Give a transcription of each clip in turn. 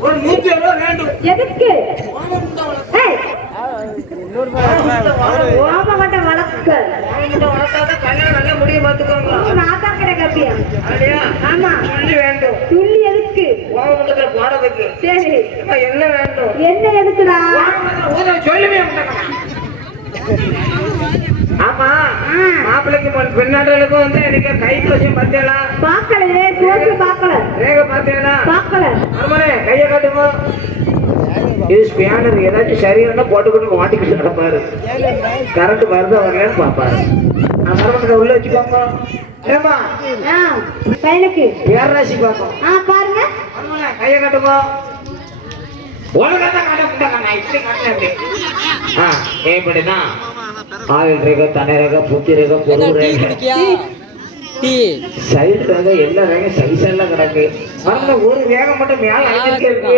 ஒரு நூத்தி வேண்டும் எதுக்கு? வளர்க்க வளர்த்தாதான் கல்யாணம் பார்த்துக்கோங்க நாத்தா கடை கப்பியா? ஆமா. சொல்லி வேண்டும் சொல்லி எதுக்கு? கோபத்துல போறதுக்கு சரி. என்ன வேண்டும் என்ன எதுக்குடா? ஊத சொல்லுமே ஆமா. மாப்பிள்ளைக்கு பொண்ணு- பெண்ணாட்டலுக்கும் வந்து எனக்கு கை வசியம் பார்த்தேளா பாக்கலையே சோத்து பாக்கல ரேக பார்த்தேளா பாக்கல அருமனே கையை காட்டுங்க. இது ஸ்பேனர் ஏதாச்சும் சரியான போட்டுக்கிட்டு மாட்டிக்கிட்டு நடப்பாரு. கரண்ட் வருதா வரலன்னு பாப்பாரு மரமத்தை உள்ள வச்சுக்கோங்க. ஏமா பையனுக்கு. பேரராசி பார்க்கும் ஆ பாருங்க. கையை காட்டுங்க. உலகத்தான் முடியாங்க நான் இப்படி காட்டுறேன் ஆ இப்படிதான் ஆயில் ரேகை தனி ரேகை புத்தி ரேகை பொருள் ரேகை சைடு ரேகை எல்லா ரேகை சைஸ் எல்லாம் கிடக்கு. மறந்த ஒரு ரேகை மட்டும் மேல இருக்கு.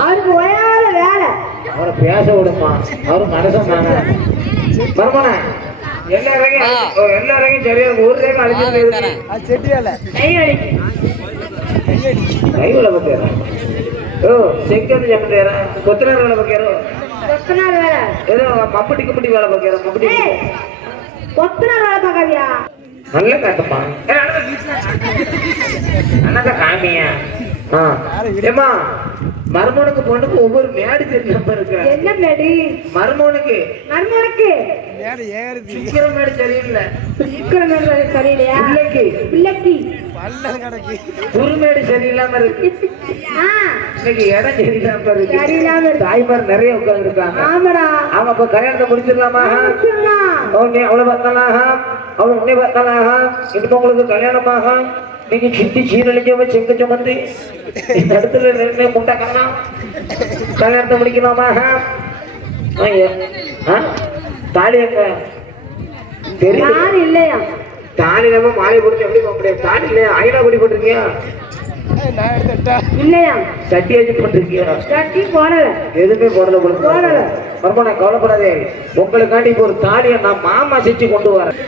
அவருக்கு ஒயாத வேலை. அவரை பேச விடுமா? அவரு மனசம் தானே. மர்மன எல்லா ரேகையும் எல்லா ரேகையும் சரியா. ஒரு ரேகை அழைச்சிருக்கு கையடி கை வேலை பார்க்கிறா ஓ செக்யூரிட்டி ஜமந்தேரா கொத்தனார் வேலை பார்க்கிறோ கொத்தனார் வேலை. ஏதோ மப்பட்டி குப்பட்டி வேலை பார்க்கிறோம் மப்பட்டி ஏய் கொத்தனார் வேலை பார்க்காதியா? நல்ல காட்டுப்பா. அண்ணாதான் காமியா ஏமா மருமனுக்கு பொண்ணுக்கு ஒவ்வொரு மேடு தெரியாம இருக்கு. என்ன மேடி? மருமனுக்கு நண்பனுக்கு சீக்கிரம் மேடு சரியில்லை. இருக்கிற மேடு வேலை சரியில்லையா? பிள்ளைக்கு. பிள்ளைக்கு. குறுமேடு சரியில்லாம இருக்கு. ஆ. இன்னைக்கு இடம் சரியில்லாம இருக்கு. சரியில்லாம இருக்கு. தாய்மார் நிறைய உட்கார்ந்து இருக்காங்க ஆமாடா. அவங்க இப்ப கல்யாணத்தை முடிச்சிடலாமா. அவனே அவளை பார்த்தாலாக? அவள் உன்னை பார்த்தாலாக? இனிமே உங்களுக்கு கல்யாணமாக? நீங்க சித்தி சீரழிஞ்சவ செங்க சுமந்து இந்த இடத்துல நின்று முண்டக்கண்ணா கல்யாணத்தை. ஆ? தாலி தெரியும் இல்லையா? தாலி நம்ம மாலை பிடிச்சி எப்படி போக முடியாது? தாலி இல்லையா? ஐநா குடி போட்டிருக்கியா? இல்லையா? சட்டி வச்சு போட்டிருக்கியா? கட்டி போடல. எதுவுமே போடல போடல. போடல. மர்மனா கவலைப்படாதே. உங்களுக்காண்டி இப்போ ஒரு தாலியை நான் மாமா செஞ்சு கொண்டு வரேன்.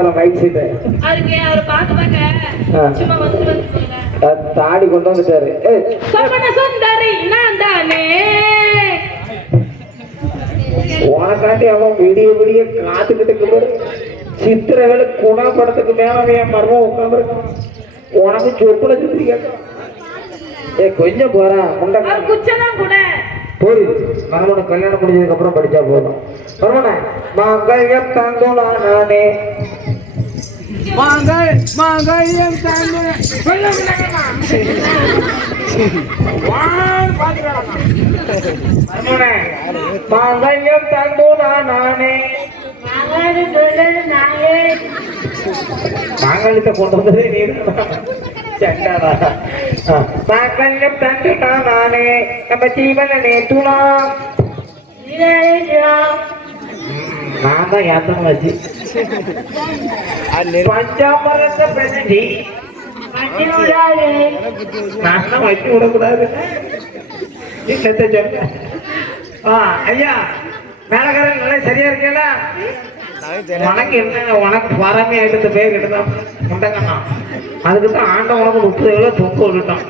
பார்த்தாலும் மைக் சீட்டை அவருக்கு அவர் பார்க்க பார்க்க சும்மா வந்து வந்து போங்க தாடி கொண்டு வந்துட்டாரு. ஏய், சொப்பன சுந்தரி நான் தானே. உனக்காண்டி அவன் விடிய விடிய காத்துக்கிட்டு இருக்கும்போது சித்திர வேலை குணப்படத்துக்கு மேல என் மர்மம் உட்காந்துருக்கான் உனக்கு சொப்புல சுத்தி கேட்கும் ஏ கொஞ்சம் போறா முண்டை குச்சதான் கூட. போய் மரமனை கல்யாணம் முடிஞ்சதுக்கு அப்புறம் படிச்சா போதும். மரமனை மங்கள்யம் தாங்கோலா நானே மாங்கள் மாங்கல்யம் தாங்க மரமனை மங்கள்யம் நானே மாங்கல்யத்தை கொண்டு வந்ததே நீ சண்டாடா மாங்கல்யம் தந்துட்டா நானே நம்ம ஜீவனே துணா நான் தான் யாத்திரம் வச்சு பஞ்சாமரத்தை பிரதி நான் தான் வச்சு விடக்கூடாது என்னத்தை சொல்ல ஆ ஐயா மேலக்காரன் நல்லா சரியா இருக்கீங்களா உனக்கு என்ன உனக்கு வராமே எடுத்த பேர் கிட்டதான் முண்டக்கண்ணா அதுக்கு தான் ஆண்ட உனக்கு முப்பது கிலோ தொங்க விட்டுட்டான்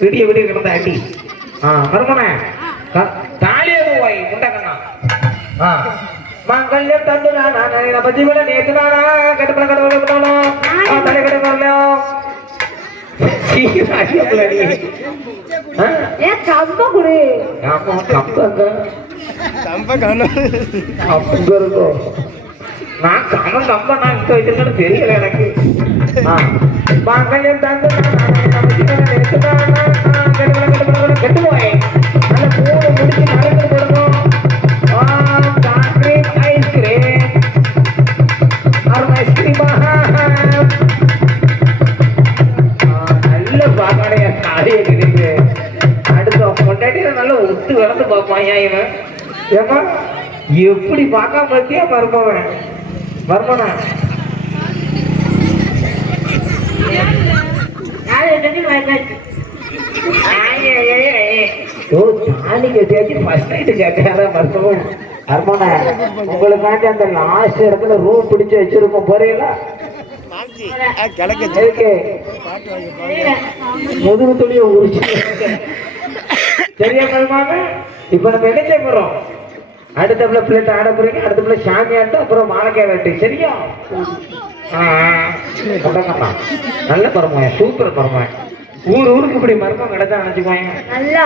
விடிய விடிய கிடந்த அடி. ஆ மருமனே தாலியே போய் முண்டக்கண்ணா. ஆ. மங்கல்ய தந்து நான் நான் நம்ம ஜீவன நேத்து நானா. கட்டுப்பட கடவுளை விட்டாலும் தலை ஏன் கம்ப கம்ப அங்க இருக்கும். நான் கமன் கம்ப நான் இங்க வச்சிருக்கேன்னு தெரியல எனக்கு. ஆ. மங்கல்யம் தந்து கெட்டு போய் நல்ல பூவை முடிச்சு மறந்து கொடுக்கும் சாக்லேட் ஐஸ்கிரீம் அருண் ஐஸ்கிரீமா நல்ல பாக்காடைய காலைய கிடைக்கு அடுத்த பொண்டாட்டியில நல்ல ஒத்து விளந்து பார்ப்பான் ஏன் இவன்? ஏமா எப்படி பார்க்காம இருக்கியா மருமவன் மருமனா உங்களுக்காண்டி அந்த லாஸ்ட் இடத்துல ரூம் பிடிச்சு வச்சிருக்கோம் போறீங்களா? முதுகு துணியை உரிச்சு. சரியா இப்ப நம்ம என்ன செய்ய போறோம்? அடுத்த பிள்ளை பிள்ளைட்ட ஆட போறீங்க அடுத்த பிள்ளை சாமி ஆட்டு அப்புறம் மாலக்காய் வெட்டு. சரியா. கொண்டக்கண்ணா. நல்ல மருமகன் சூப்பர் மருமகன். ஊர் ஊருக்கு இப்படி மருமகன் கிடைச்சா நினைச்சுக்கோங்க நல்லா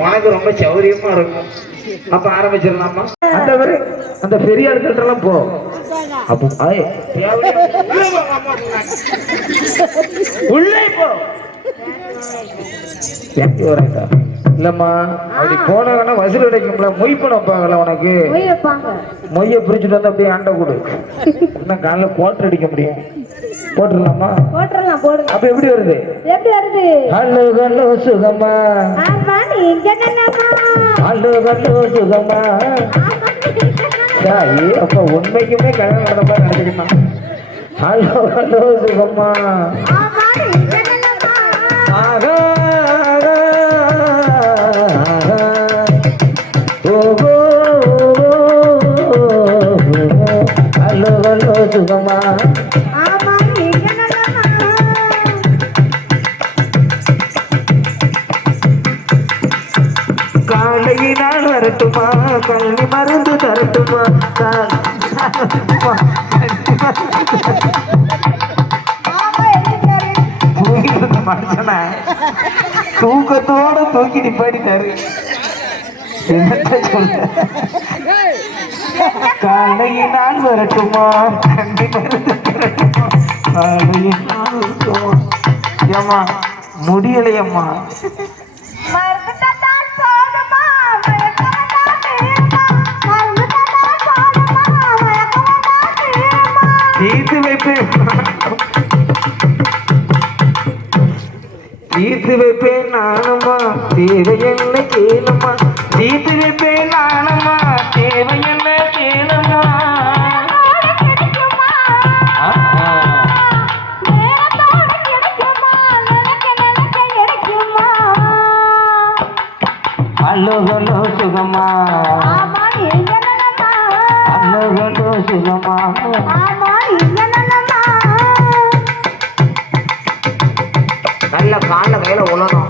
உனக்கு ரொம்ப சௌரியமா இருக்கும். அப்ப ஆரம்பிச்சிடலாமா? அந்த அந்த பெரிய இடத்துல எல்லாம் போ. அப்போ உள்ள போ, எப்படி வராங்க இல்லம்மா. அப்படி போனா வசூல் கிடைக்கும்ல மொய் பணம் வைப்பாங்கல்ல உனக்கு? மொய்யை பிரிச்சுட்டு வந்து அப்படியே ஆண்ட கொடு. இன்னும் காலைல கோட்டர் அடிக்க முடியும்? போட்டுடலாமா? போட்டுடலாம் போடுங்க. அப்ப எப்படி வருது? எப்படி வருது? ஹலோ ஹலோ சுகமா ஹலோ ஹலோ சுகமா சாயி அப்ப உண்மைக்குமே கல்யாணம் நடந்த மாதிரி நினைச்சுக்கிட்டான் ஹலோ ஹலோ சுகமா ஆகா, சுகமா காலையினால் வரட்டுமா? கல்வி மருந்து தரட்டுமா? மனுஷன தூக்கத்தோட தூக்கி நிப்பாட்டிட்டாரு. என்னத்த சொல்ல காலையினால் வரட்டுமா? கண்டி மருந்து தரட்டுமா காலையினால் வரட்டுமா ஏம்மா முடியலையம்மா தீர்த்து வைப்பேன். தீர்த்து வைப்பேன் நானுமா தேவை என்ன நல்ல கால மேலே உழணும்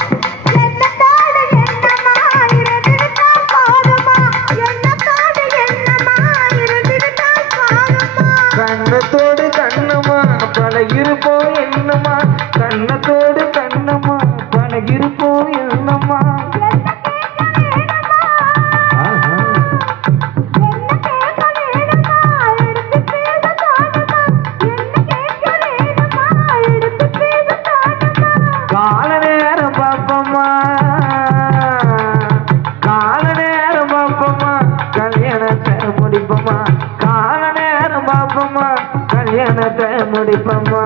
பார்ப்போமா கல்யாணத்தை முடிப்போமா?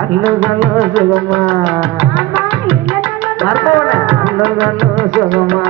அல்லுகளோ சுகமா? மறந்தவன அல்லுகளோ சுகமா?